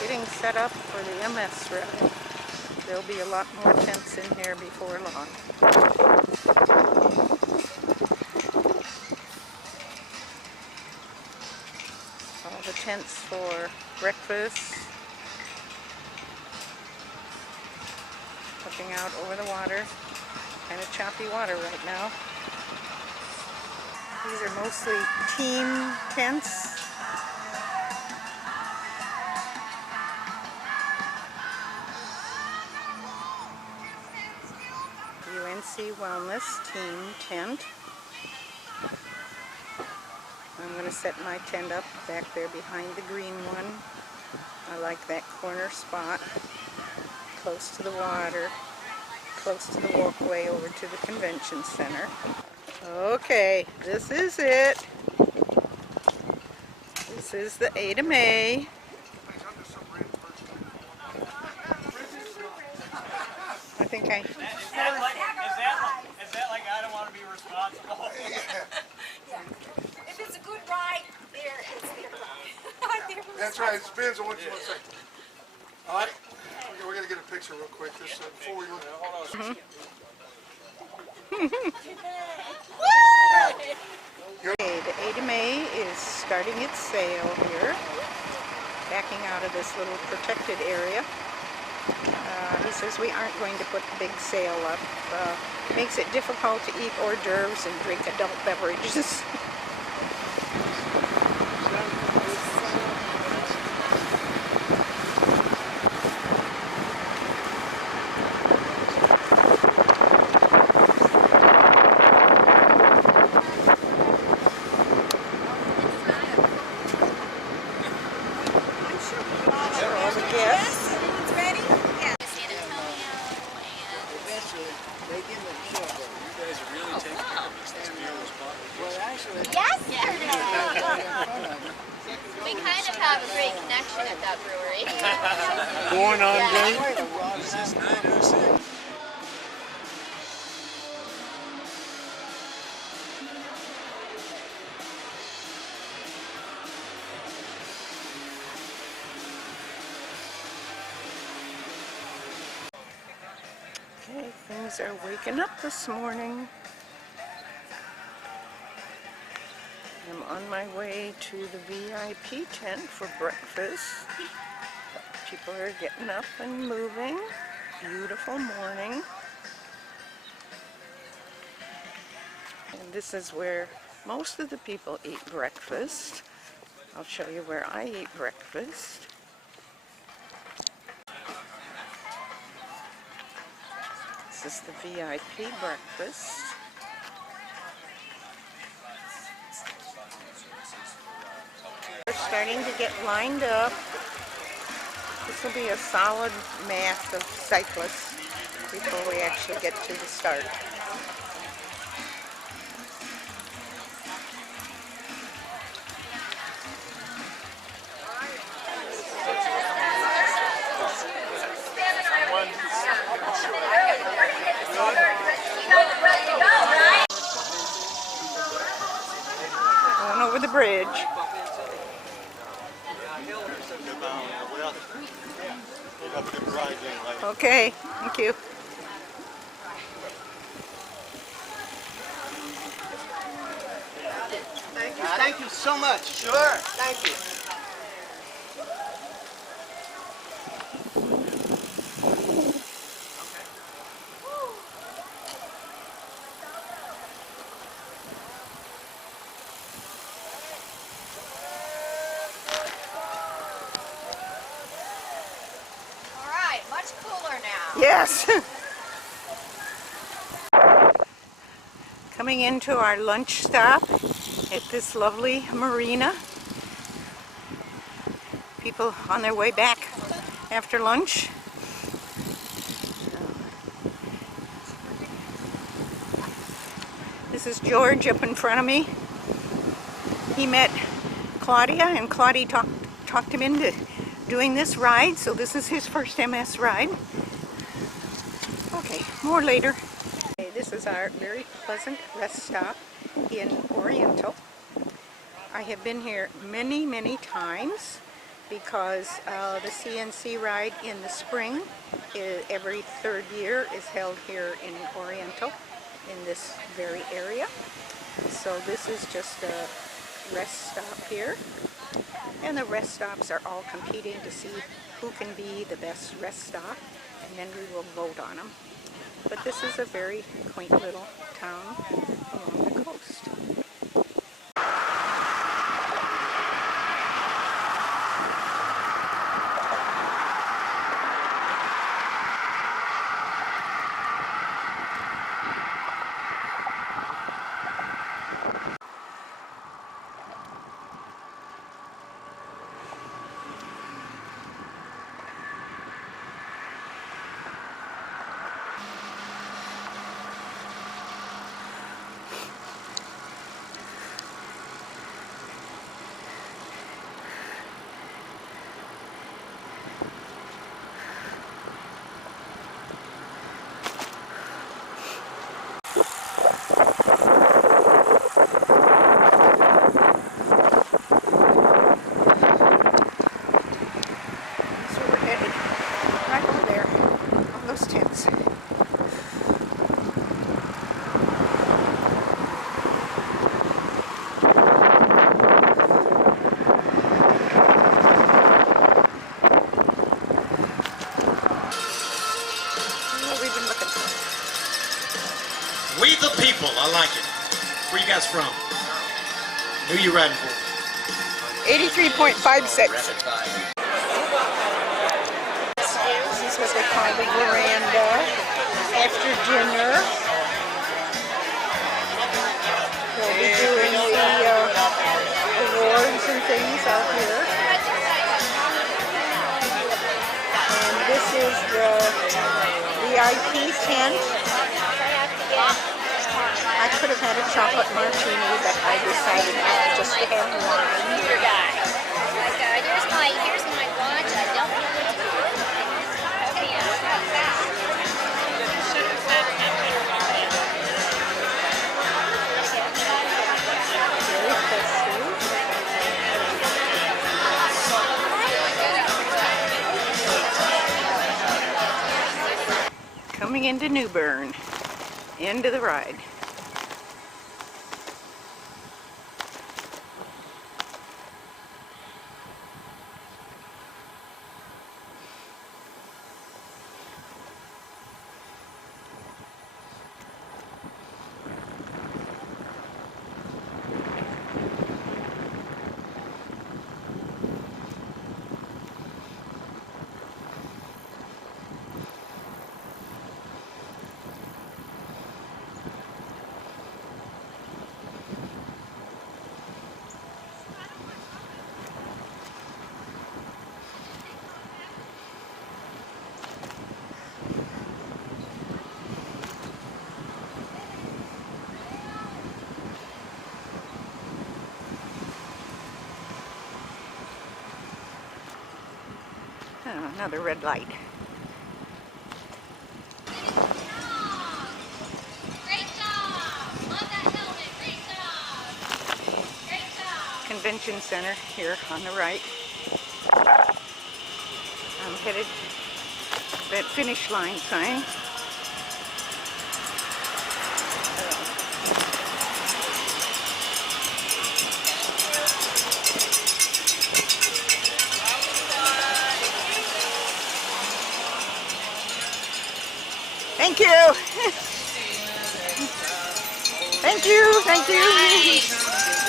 getting set up for the MS rally. There'll be a lot more tents in here before long. All the tents for breakfast. Looking out over the water. Kind of choppy water right now. These are mostly team tents. UNC Wellness Team Tent. I'm going to set my tent up back there behind the green one. I like that corner spot, close to the water, close to the walkway over to the convention center. Okay, this is it. This is the Ada Mae. I think I... Is that like I don't want to be responsible? Yeah. If it's a good ride, it's their ride. That's right, it depends on what you want to say. All right, we're going to get a picture real quick just before we look. Hold on. Okay, the Ada Mae is starting its sail here, backing out of this little protected area. He says we aren't going to put the big sail up. Makes it difficult to eat hors d'oeuvres and drink adult beverages. We kind of have a great connection at that brewery. Born on date. Is this 906? Okay, things are waking up this morning. I'm on my way to the VIP tent for breakfast. People are getting up and moving. Beautiful morning. And this is where most of the people eat breakfast. I'll show you where I eat breakfast. This is the VIP breakfast. We're starting to get lined up. This will be a solid mass of cyclists before we actually get to the start. Going over the bridge. Okay, thank you. Thank you so much. Sure. Thank you. All right, much cooler now. Yes. Coming into our lunch stop at this lovely marina. People on their way back after lunch. This is George up in front of me. He met Claudia, and Claudia talked him into doing this ride, so this is his first MS ride. Okay, more later. Okay, this is our very pleasant rest stop in Oriental. I have been here many, many times, because the CNC ride in the spring, every third year, is held here in Oriental, in this very area. So this is just a rest stop here, and the rest stops are all competing to see who can be the best rest stop, and then we will vote on them. But this is a very quaint little town along the coast. We the people, I like it. Where you guys from? Who you riding for? 83.56. This is what they call the veranda after dinner. They'll be doing the awards and things out here. And this is the VIP tent. I could have had a chocolate martini, but I decided not just to have wine. Here's my watch. I don't know what to do. Coming into New Bern, end of the ride. Oh, another red light. Great job! Love that helmet. Great job! Great job! Convention Center here on the right. I'm headed to that finish line sign. Thank you. Thank you. Thank you.